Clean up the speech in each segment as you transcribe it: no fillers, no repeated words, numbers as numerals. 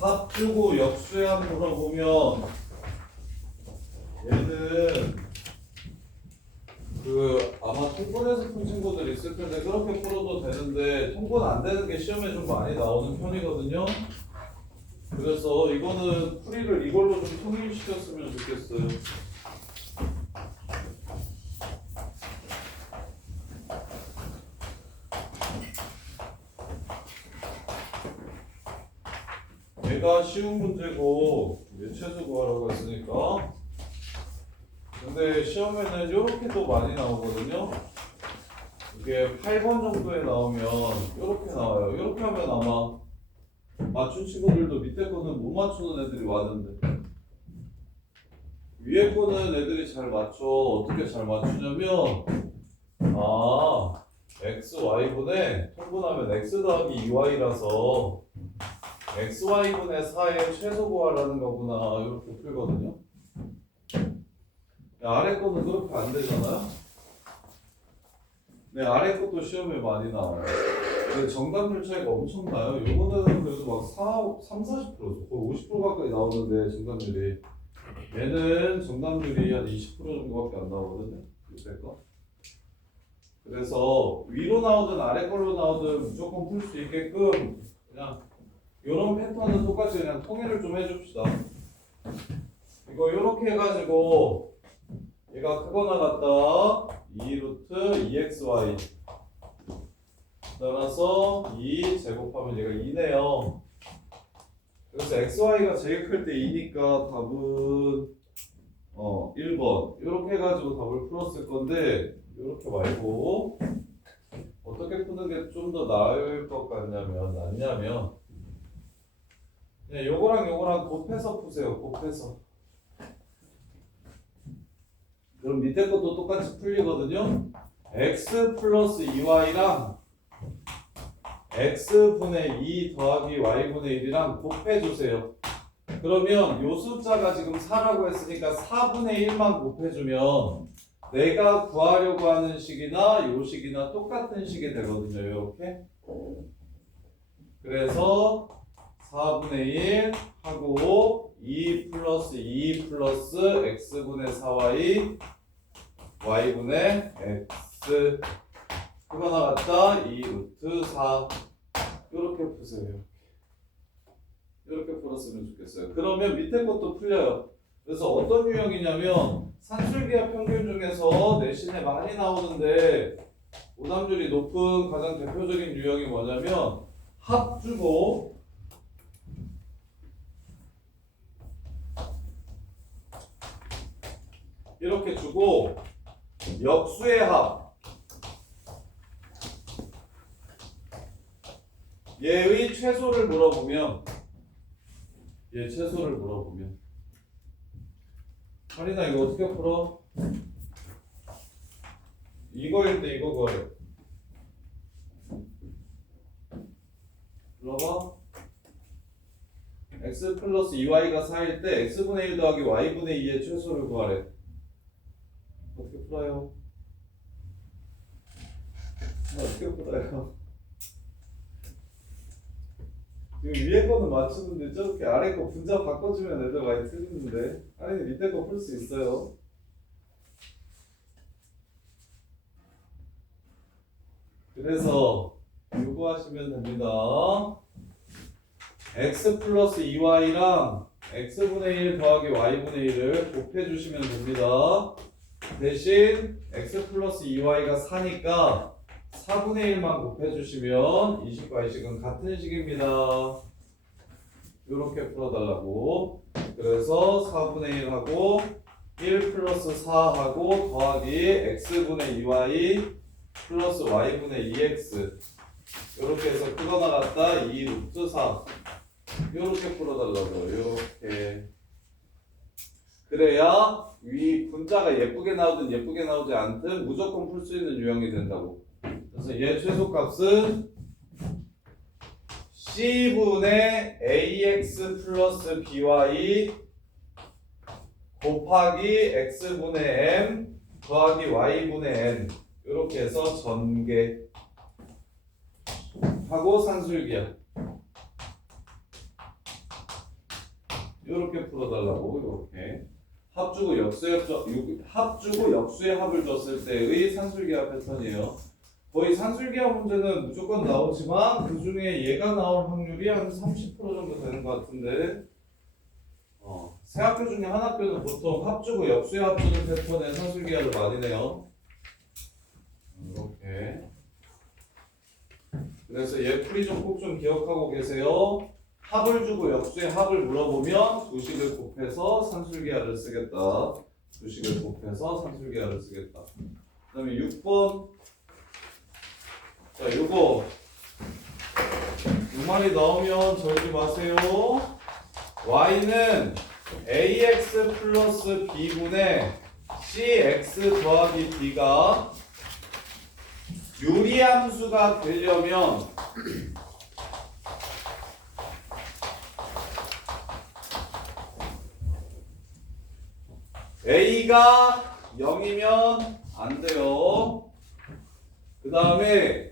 합 주고 역수야 물어보면 얘는 아마 통분해서 푼 친구들 있을 텐데 그렇게 풀어도 되는데 통분 안 되는 게 시험에 좀 많이 나오는 편이거든요. 그래서 이거는 풀이를 이걸로 좀 통일시켰으면 좋겠어요. 얘가 쉬운 문제고 최소 구하라고 했으니까. 근데 시험에는 이렇게도 많이 나오거든요. 이게 8번 정도에 나오면 이렇게 나와요. 이렇게 하면 아마 맞춘 친구들도 밑에 거는 못 맞추는 애들이 많은데 위에 거는 애들이 잘 맞춰. 어떻게 잘 맞추냐면 x, y분의 통분하면 x 더하기 2y라서 xy분의 4의 최소 구하라는 거구나 이렇게 풀거든요. 아래 거는 그렇게 안 되잖아요. 네, 아래 것도 시험에 많이 나와요. 근데 정답률 차이가 엄청 나요. 요거는 그래도 막 30, 40%, 거의 50% 가까이 나오는데 정답률이. 얘는 정답률이 한 20% 정도밖에 안 나오거든요. 밑에 거. 그래서 위로 나오든 아래 걸로 나오든 무조건 풀 수 있게끔 그냥 요런 패턴은 똑같이 그냥 통일을 좀 해줍시다. 이거 요렇게 해가지고 얘가 크거나 같다 2루트 2xy 따라서 2 제곱하면 얘가 2네요. 그래서 xy가 제일 클 때 2니까 답은 1번 이렇게 해가지고 답을 풀었을 건데 이렇게 말고 어떻게 푸는 게 좀 더 나을 것 낫냐면 그냥 요거랑 요거랑 곱해서 푸세요. 곱해서. 그럼 밑에 것도 똑같이 풀리거든요. x 플러스 2y랑 x분의 2 더하기 y분의 1이랑 곱해주세요. 그러면 요 숫자가 지금 4라고 했으니까 4분의 1만 곱해주면 내가 구하려고 하는 식이나 요 식이나 똑같은 식이 되거든요. 이렇게. 그래서 4분의 1 하고 2 플러스 2 플러스 x분의 4y y분의 x 그거 나갔다 2 루트 4 이렇게 푸세요. 이렇게 풀었으면 좋겠어요. 그러면 밑에 것도 풀려요. 그래서 어떤 유형이냐면 산술기하 평균 중에서 내신에 많이 나오는데 오답률이 높은 가장 대표적인 유형이 뭐냐면 합 주고 이렇게 주고 역수의 합 얘의 최소를 물어보면 얘 최소를 물어보면 할인아 이거 어떻게 풀어? 이거일 때 이거 구하래. 불러봐. x 플러스 2y가 4일 때 x분의 1 더하기 y분의 2의 최소를 구하래. 어떻게 풀어요? 어떻게 풀어요? 지금 위에 거는 맞추는데 저렇게 아래 거 분자 바꿔주면 애들 많이 틀리는데 아니 밑에 거 풀 수 있어요. 그래서 이거 하시면 됩니다. x 플러스 2y랑 x분의 1 더하기 y분의 1을 곱해주시면 됩니다. 대신 x 플러스 2y가 4니까 4분의 1만 곱해주시면 이 식과 이 식은 같은 식입니다. 이렇게 풀어달라고. 그래서 4분의 1하고 1 플러스 4하고 더하기 x분의 2y 플러스 y분의 2x 이렇게 해서 크거 나갔다 2 루트 4 이렇게 풀어달라고요. 이렇게. 그래야 위 분자가 예쁘게 나오든 예쁘게 나오지 않든 무조건 풀 수 있는 유형이 된다고. 그래서 얘 최소값은 c분의 ax 플러스 by 곱하기 x분의 m 더하기 y분의 n 이렇게 해서 전개 하고 산술기야. 이렇게 풀어달라고. 이렇게 합주고 역수의 합을 줬을 때의 산술기하 패턴이에요. 거의 산술기하 문제는 무조건 나오지만 그 중에 얘가 나올 확률이 한 30% 정도 되는 것 같은데, 세 학교 중에 한 학교는 보통 합주고 역수의 합주는 패턴의 산술기하를 많이 내요. 이렇게. 그래서 얘 풀이 좀 꼭 좀 기억하고 계세요. 합을 주고 역수의 합을 물어보면 두 식을 곱해서 산술기하를 쓰겠다. 두 식을 곱해서 산술기하를 쓰겠다. 그 다음에 6번. 자, 요거 6마리 나오면 절지 마세요. y는 ax 플러스 b분의 cx 더하기 b가 유리함수가 되려면 a가 0이면 안 돼요. 그 다음에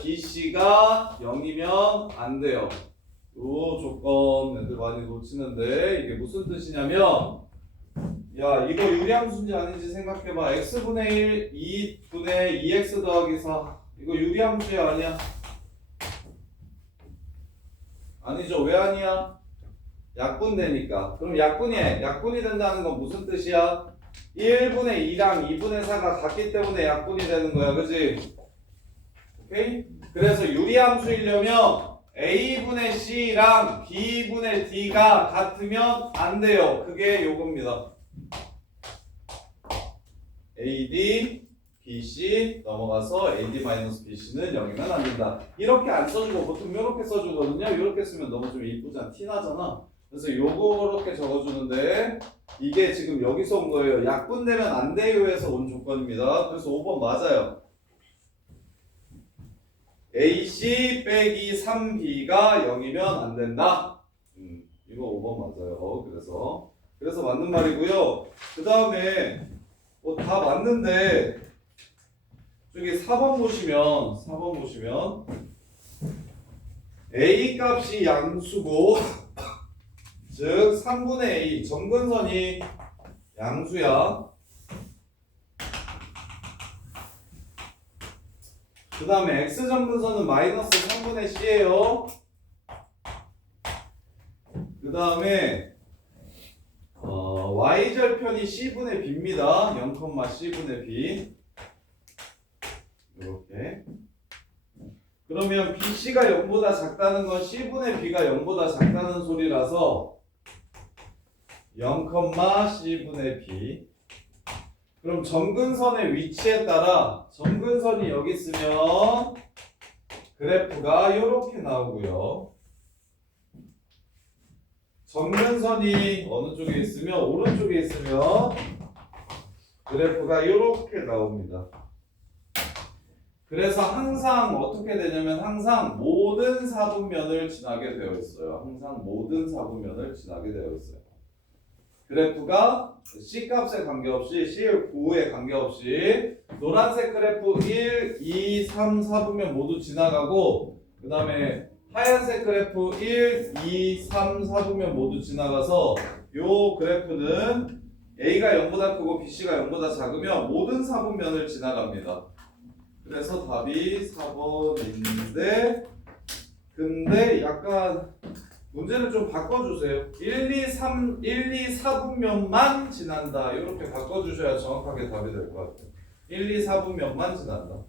AD-BC가 0이면 안 돼요. 요 조건 애들 많이 놓치는데 이게 무슨 뜻이냐면, 야 이거 유리함수인지 아닌지 생각해봐. x분의 1, 2분의 2x 더하기 4 이거 유리함수야 아니야? 아니죠. 왜 아니야? 약분되니까. 그럼 약분이 된다는 건 무슨 뜻이야? 1분의 2랑 2분의 4가 같기 때문에 약분이 되는 거야. 그지? 오케이? 그래서 유리함수이려면 A분의 C랑 B분의 D가 같으면 안 돼요. 그게 요겁니다. AD, BC 넘어가서 AD-BC는 0이면 안 된다. 이렇게 안 써주고 보통 이렇게 써주거든요. 이렇게 쓰면 너무 좀 이쁘잖아. 티나잖아. 그래서 요거렇게 적어주는데 이게 지금 여기서 온 거예요. 약분되면 안 돼요에서 온 조건입니다. 그래서 5번 맞아요. AC 빼기 3B가 0이면 안 된다. 이거 5번 맞아요. 그래서 맞는 말이고요. 그 다음에 뭐 다 맞는데 저기 4번 보시면 A 값이 양수고 즉 3분의 A 점근선이 양수야. 그 다음에 X점근선은 마이너스 3분의 C예요. 그 다음에 Y절편이 C분의 B입니다. 0, C분의 B 이렇게. 그러면 BC가 0보다 작다는 건 C분의 B가 0보다 작다는 소리라서 0, C분의 B. 그럼 점근선의 위치에 따라 점근선이 여기 있으면 그래프가 이렇게 나오고요. 점근선이 어느 쪽에 있으면 오른쪽에 있으면 그래프가 이렇게 나옵니다. 그래서 항상 어떻게 되냐면 항상 모든 사분면을 지나게 되어 있어요. 그래프가 C값에 관계없이 C9에 관계없이 노란색 그래프 1, 2, 3, 4분면 모두 지나가고 그 다음에 하얀색 그래프 1, 2, 3, 4분면 모두 지나가서 요 그래프는 A가 0보다 크고 BC가 0보다 작으면 모든 사분면을 지나갑니다. 그래서 답이 4번인데 근데 약간 문제를 좀 바꿔주세요. 1, 2, 4분면만 지난다. 이렇게 바꿔주셔야 정확하게 답이 될 것 같아요. 1, 2, 4분면만 지난다.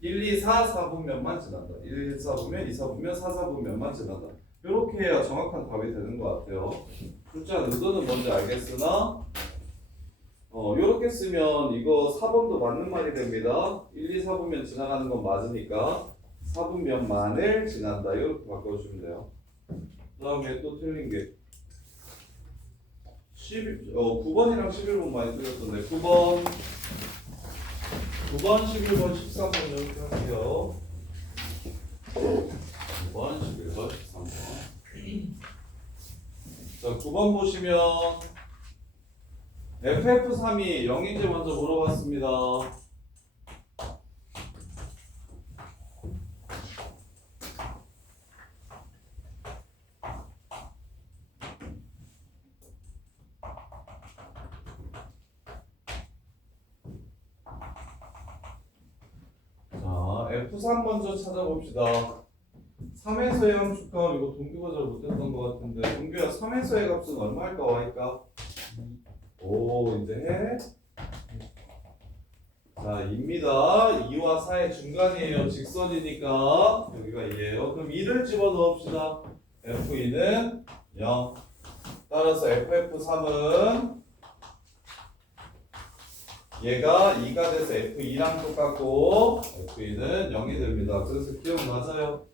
1, 2, 4, 4분면만 지난다. 1, 4분면, 2, 4분면, 4, 4분면만 지난다. 이렇게 해야 정확한 답이 되는 것 같아요. 숫자 의도는 뭔지 알겠으나 이렇게 쓰면 이거 4번도 맞는 말이 됩니다. 1, 2, 4분면 지나가는 건 맞으니까 4분면만을 지난다. 이렇게 바꿔주시면 돼요. 그 다음에 또 틀린 게 9번이랑 11번 많이 틀렸던데 9번, 11번, 13번 이렇게 할게요. 9번, 11번, 13번. 자, 9번 보시면 FF3이 0인지 먼저 물어봤습니다. F3 먼저 찾아봅시다. 3에서의 함수값 이거 동규가 잘 못했던 것 같은데 동규야 3에서의 값은 얼마일까 Y값? 오 이제 해? 자 2입니다. 2와 4의 중간이에요. 직선이니까 여기가 2예요. 그럼 2를 집어넣읍시다. F2는 0. 따라서 FF3은 얘가 2가 돼서 F2랑 똑같고 F2는 0이 됩니다. 그래서 기억나서요.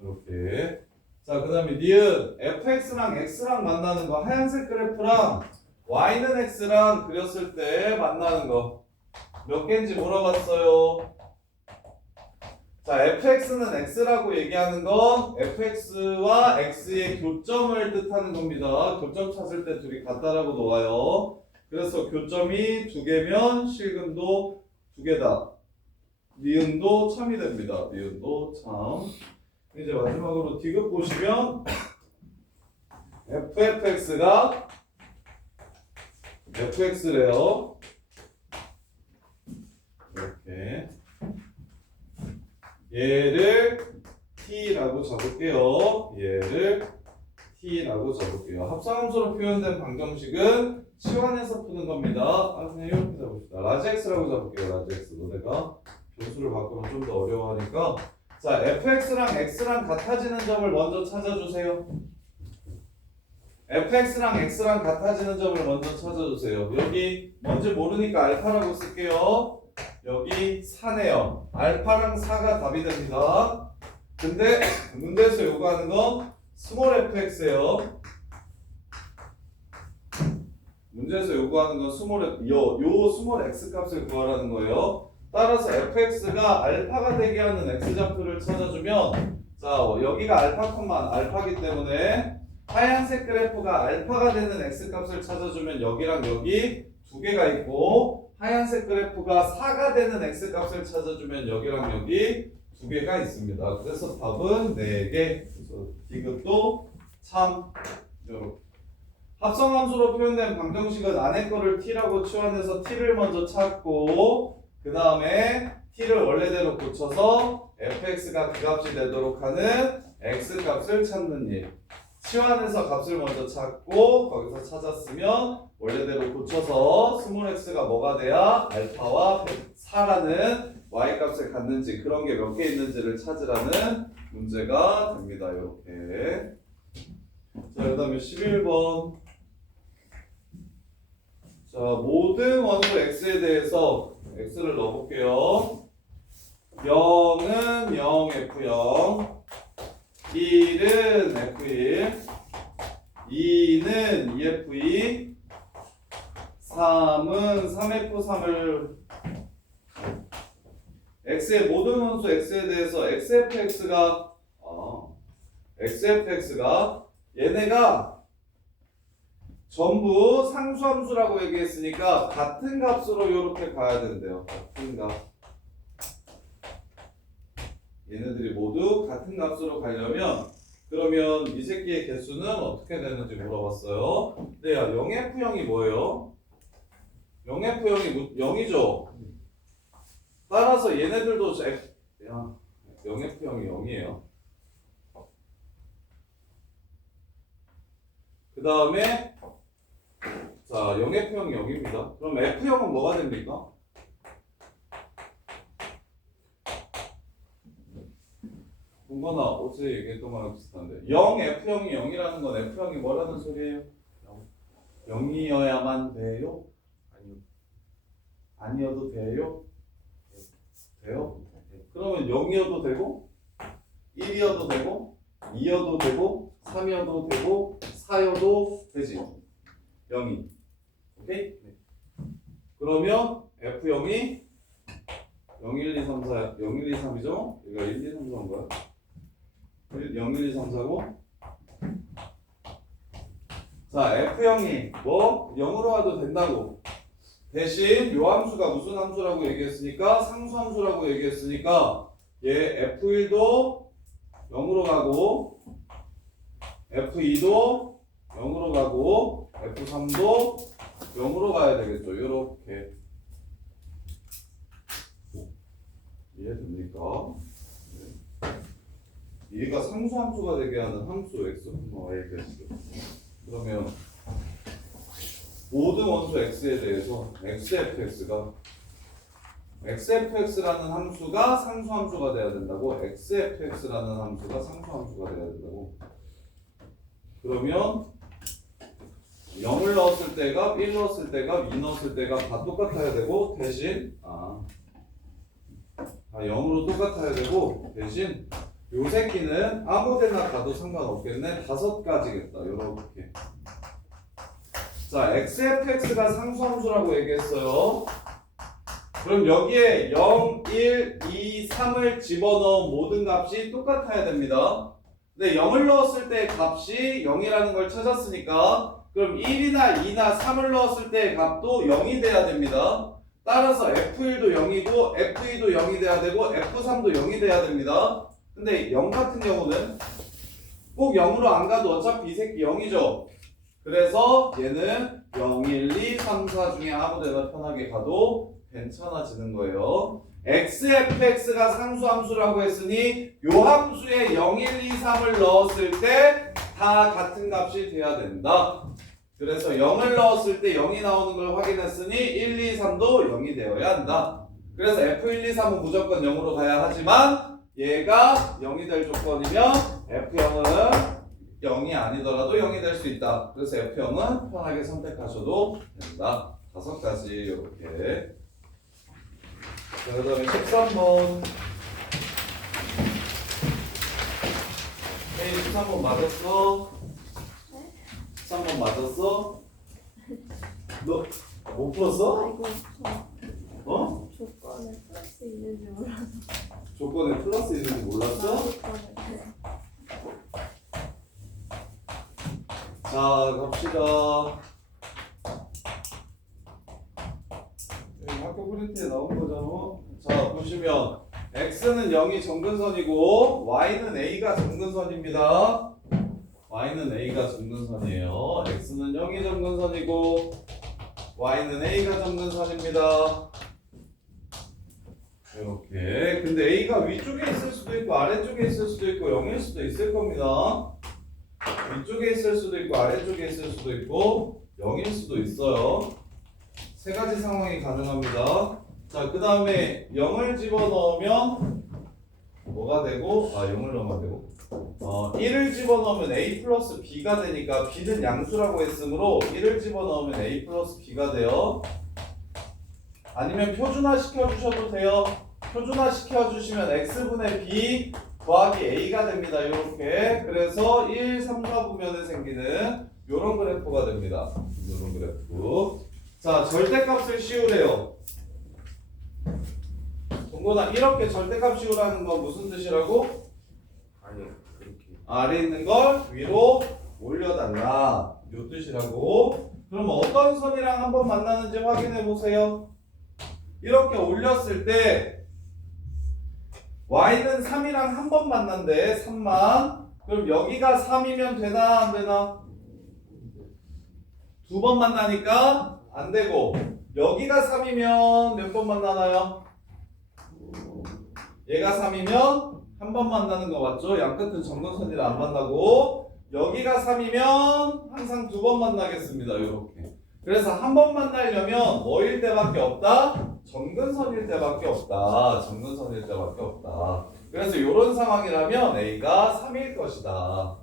이렇게. 자, 그 다음에 니은 fx랑 x랑 만나는 거 하얀색 그래프랑 y는 x랑 그렸을 때 만나는 거 몇 개인지 물어봤어요. 자, fx는 x라고 얘기하는 건 fx와 x의 교점을 뜻하는 겁니다. 교점 찾을 때 둘이 같다라고 놓아요. 그래서 교점이 2개면 실근도 2개다. 니은도 참이 됩니다. 니은도 참. 이제 마지막으로 디귿 보시면 fx가 fx래요. 이렇게 얘를 t라고 잡을게요. 얘를 t라고 잡을게요. 합성함수로 표현된 방정식은 치환해서 푸는 겁니다. 그냥 이렇게 잡읍시다. 라지 x라고 잡을게요. 라지 x. 너네가 변수를 바꾸면 좀 더 어려워하니까. 자, fx랑 x랑 같아지는 점을 먼저 찾아주세요. fx랑 x랑 같아지는 점을 먼저 찾아주세요. 여기 뭔지 모르니까 알파라고 쓸게요. 여기 4네요. 알파랑 4가 답이 됩니다. 근데 문제에서 요구하는 건 스몰 fx예요. 문제에서 요구하는 건 요 스몰 x 값을 구하라는 거예요. 따라서 fx가 알파가 되게 하는 x좌표를 찾아주면 자 여기가 알파 콤마 알파기 때문에 하얀색 그래프가 알파가 되는 x값을 찾아주면 여기랑 여기 두 개가 있고 하얀색 그래프가 4가 되는 x값을 찾아주면 여기랑 여기 두 개가 있습니다. 그래서 답은 4개. 그래서 디귿도 참 이렇게 합성함수로 표현된 방정식은 안에 거를 t라고 치환해서 t를 먼저 찾고 그 다음에 t를 원래대로 고쳐서 fx가 그 값이 되도록 하는 x값을 찾는 일. 치환해서 값을 먼저 찾고 거기서 찾았으면 원래대로 고쳐서 스몰 x가 뭐가 돼야 알파와 4라는 y값을 갖는지 그런 게 몇 개 있는지를 찾으라는 문제가 됩니다. 이렇게. 자, 그 다음에 11번. 자, 모든 원소 x에 대해서 x를 넣어볼게요. 0은 0 f0, 1은 f1, 2는 2f2, 3은 3f3을 x의 모든 원소 x에 대해서 xfx가 얘네가 전부 상수함수라고 얘기했으니까 같은 값으로 이렇게 가야 된대요. 같은 값. 얘네들이 모두 같은 값으로 가려면 그러면 이 새끼의 개수는 어떻게 되는지 물어봤어요. 네, 0F형이 뭐예요? 0F형이 0이죠? 따라서 얘네들도 0F형이 0이에요. 그 다음에 자, 0F형이 0입니다. 그럼 F형은 뭐가 됩니까? 공건아 어제 얘기했던 거랑 비슷한데 0F형이 0이라는 건 F형이 뭐라는 소리예요? 0이어야만 돼요? 아니어도 돼요? 돼요? 그러면 0이어도 되고 1이어도 되고 2여도 되고 3이어도 되고 4여도 되지 0이 오케이? 그러면 F형이 0, 1, 2, 3, 4 0, 1, 2, 3이죠? 여기가 1, 2, 3, 4인 거야 0, 1, 2, 3, 4고 자 F형이 뭐 0으로 와도 된다고 대신 요 함수가 무슨 함수라고 얘기했으니까 상수함수라고 얘기했으니까 얘 F1도 0으로 가고 F2도 0으로 가고 F3도 0으로 가야 되겠죠. 요렇게 이해됩니까? 네. 얘가 상수함수가 되게 하는 함수 x, y 대수. 그러면 모든 원수 x에 대해서 xfx라는 함수가 상수함수가 돼야 된다고. xfx라는 함수가 상수함수가 돼야 된다고. 그러면 0을 넣었을 때 값, 1 넣었을 때 값, 2 넣었을 때 값 다 똑같아야 되고 대신 0으로 똑같아야 되고 대신 요 새끼는 아무데나 가도 상관없겠네. 5가지겠다. 요렇게. 자, xfx가 상수함수라고 얘기했어요. 그럼 여기에 0, 1, 2, 3을 집어넣은 모든 값이 똑같아야 됩니다. 근데 0을 넣었을 때 값이 0이라는 걸 찾았으니까 그럼 1이나 2나 3을 넣었을 때 값도 0이 돼야 됩니다. 따라서 F1도 0이고 F2도 0이 돼야 되고 F3도 0이 돼야 됩니다. 근데 0 같은 경우는 꼭 0으로 안 가도 어차피 이 새끼 0이죠. 그래서 얘는 0, 1, 2, 3, 4 중에 아무데나 편하게 가도 괜찮아지는 거예요. xfx가 상수함수라고 했으니 요 함수에 0, 1, 2, 3을 넣었을 때 다 같은 값이 돼야 된다. 그래서 0을 넣었을 때 0이 나오는 걸 확인했으니 1, 2, 3도 0이 되어야 한다. 그래서 f1, 2, 3은 무조건 0으로 가야 하지만 얘가 0이 될 조건이면 f0은 0이 아니더라도 0이 될 수 있다. 그래서 f0은 편하게 선택하셔도 된다. 5가지 이렇게. 자, 그 다음에 13번. 에이, 13번 맞았어? 13번 맞았어? 너 못 풀었어? 아이고 어? 조건에 플러스 있는지 몰라서 조건에 플러스 있는지 몰랐어? 자, 갑시다. 여기 학교 프린트에 나온 거잖아. 자, 보시면 x는 0이 정근선이고 y는 a가 정근선입니다. y는 a가 정근선이에요. x는 0이 정근선이고 y는 a가 정근선입니다. 이렇게. 근데 a가 위쪽에 있을 수도 있고 아래쪽에 있을 수도 있고 0일 수도 있을 겁니다. 위쪽에 있을 수도 있고 아래쪽에 있을 수도 있고 0일 수도 있어요. 세 가지 상황이 가능합니다. 자, 그 다음에 0을 집어넣으면 뭐가 되고 0을 넣으면 되고 1을 집어넣으면 a 플러스 b가 되니까 b는 양수라고 했으므로 1을 집어넣으면 a 플러스 b가 돼요. 아니면 표준화 시켜주셔도 돼요. 표준화 시켜주시면 x분의 b 더하기 a가 됩니다. 이렇게. 그래서 1, 3, 4부면에 생기는 이런 그래프가 됩니다. 이런 그래프. 자, 절대값을 씌우래요. 동건아, 이렇게 절대값 씌우라는 건 무슨 뜻이라고? 아니 그렇게 아래 있는 걸 위로 올려달라. 이 뜻이라고. 그럼 어떤 선이랑 한번 만나는지 확인해 보세요. 이렇게 올렸을 때 y는 3이랑 한 번 만난대. 3만. 그럼 여기가 3이면 되나 안 되나? 2번 만나니까 안 되고 여기가 3이면 몇 번 만나나요? 얘가 3이면 한 번 만나는 거 맞죠? 양끝은 정근선이라 안 만나고 여기가 3이면 항상 2번 만나겠습니다. 이렇게. 그래서 한 번 만나려면 뭐일 때밖에 없다? 정근선일 때밖에 없다. 정근선일 때밖에 없다. 그래서 이런 상황이라면 A가 3일 것이다.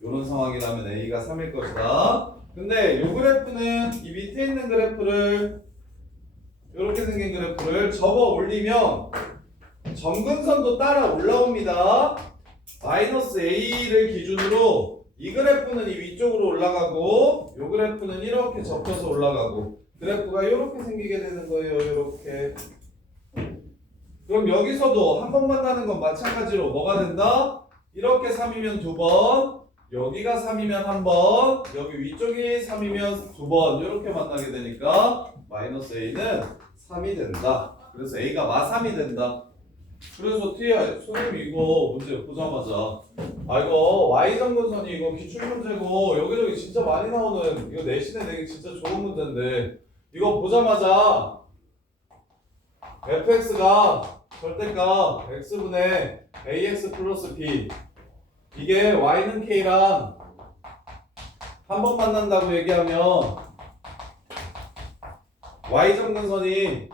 이런 상황이라면 A가 3일 것이다. 근데 이 그래프는 이 밑에 있는 그래프를 이렇게 생긴 그래프를 접어 올리면 정근선도 따라 올라옵니다. 마이너스 A를 기준으로 이 그래프는 이 위쪽으로 올라가고 이 그래프는 이렇게 접혀서 올라가고 그래프가 이렇게 생기게 되는 거예요. 이렇게. 그럼 여기서도 한 번 만나는 건 마찬가지로 뭐가 된다? 이렇게 3이면 2번, 여기가 3이면 1번, 여기 위쪽이 3이면 2번 이렇게 만나게 되니까 마이너스 A는 3이 된다. 그래서 A가 마3이 된다. 그래서 T야, 선생님 이거 문제 보자마자 이거 Y정근선이 이거 기출문제고 여기저기 진짜 많이 나오는 이거 내신에 내기 진짜 좋은 문제인데 이거 보자마자 fx가 절대값 x분의 ax 플러스 b 이게 y는 k랑 한 번 만난다고 얘기하면 y정근선이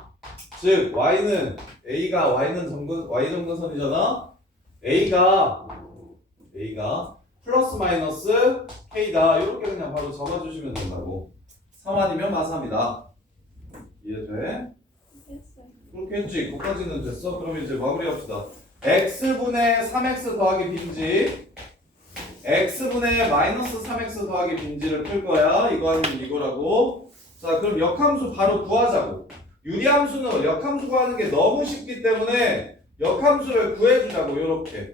즉 y는 a가 y정근선이잖아. a가 플러스 마이너스 k다. 이렇게 그냥 바로 적어주시면 된다고. 3 아니면 마3이다. 이해돼? 했어요. 그렇게 했지. 거기까지는 됐어. 그럼 이제 마무리합시다. x분의 3x 더하기 빈지 x분의 마이너스 3x 더하기 빈지를 풀 거야. 이거 아니면 이거라고. 자, 그럼 역함수 바로 구하자고. 유리함수는 역함수 구하는 게 너무 쉽기 때문에 역함수를 구해주자고. 요렇게.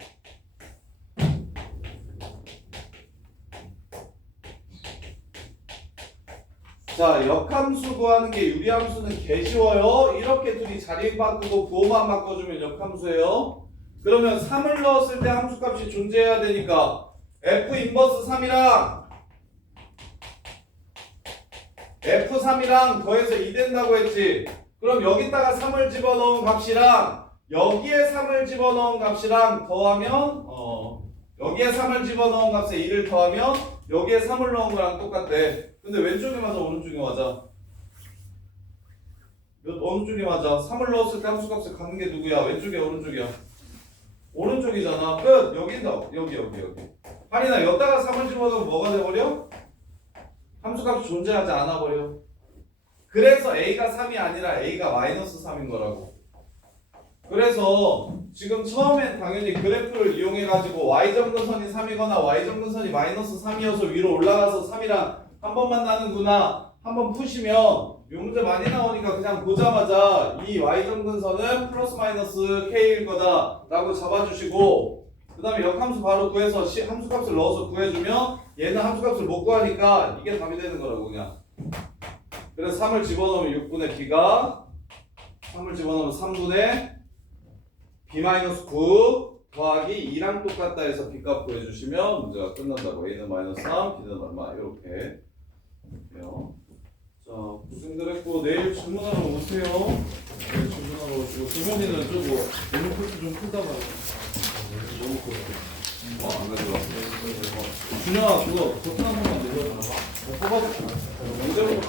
자, 역함수 구하는 게 유리함수는 개 쉬워요. 이렇게 둘이 자리 바꾸고 부호만 바꿔주면 역함수예요. 그러면 3을 넣었을 때 함수값이 존재해야 되니까 f 인버스 3이랑 f3이랑 더해서 2 된다고 했지. 그럼 여기다가 3을 집어넣은 값이랑 여기에 3을 집어넣은 값이랑 더하면 여기에 3을 집어넣은 값에 2를 더하면 여기에 3을 넣은 거랑 똑같대. 근데 왼쪽에 맞아 오른쪽에 맞아? 어느 쪽에 맞아? 3을 넣었을 때 함수값을 갖는 게 누구야? 왼쪽이야 오른쪽이야? 오른쪽이잖아. 끝. 여기다 여기 할인아 여기다가 3을 집어넣으면 뭐가 돼버려? 함수값이 존재하지 않아 버려. 그래서 a가 3이 아니라 a가 마이너스 3인 거라고. 그래서 지금 처음엔 당연히 그래프를 이용해 가지고 y정근선이 3이거나 y정근선이 마이너스 3이어서 위로 올라가서 3이랑 한 번 만나는구나. 한번 푸시면 요 문제 많이 나오니까 그냥 보자마자 이 y정근선은 플러스 마이너스 k일 거다 라고 잡아주시고 그 다음에 역함수 바로 구해서 함수값을 넣어서 구해주면 얘는 함수값을 못 구하니까 이게 답이 되는 거라고 그냥. 그래서 3을 집어넣으면 6분의 b가 3을 집어넣으면 3분의 b-9 더하기 2랑 똑같다 해서 b값 구해주시면 문제가 끝난다고. a는 마이너스 3, b는 얼마 이렇게 해요. 자, 고생들 했고 내일 질문하러 오세요. 내일 질문하러 오시고 주문이는 저거 너무 코스 좀 풀다가 너무 코스 안 가져와. 준영아 그거 버튼 한 번만 내려줘. 뽑아줄게. 언제부터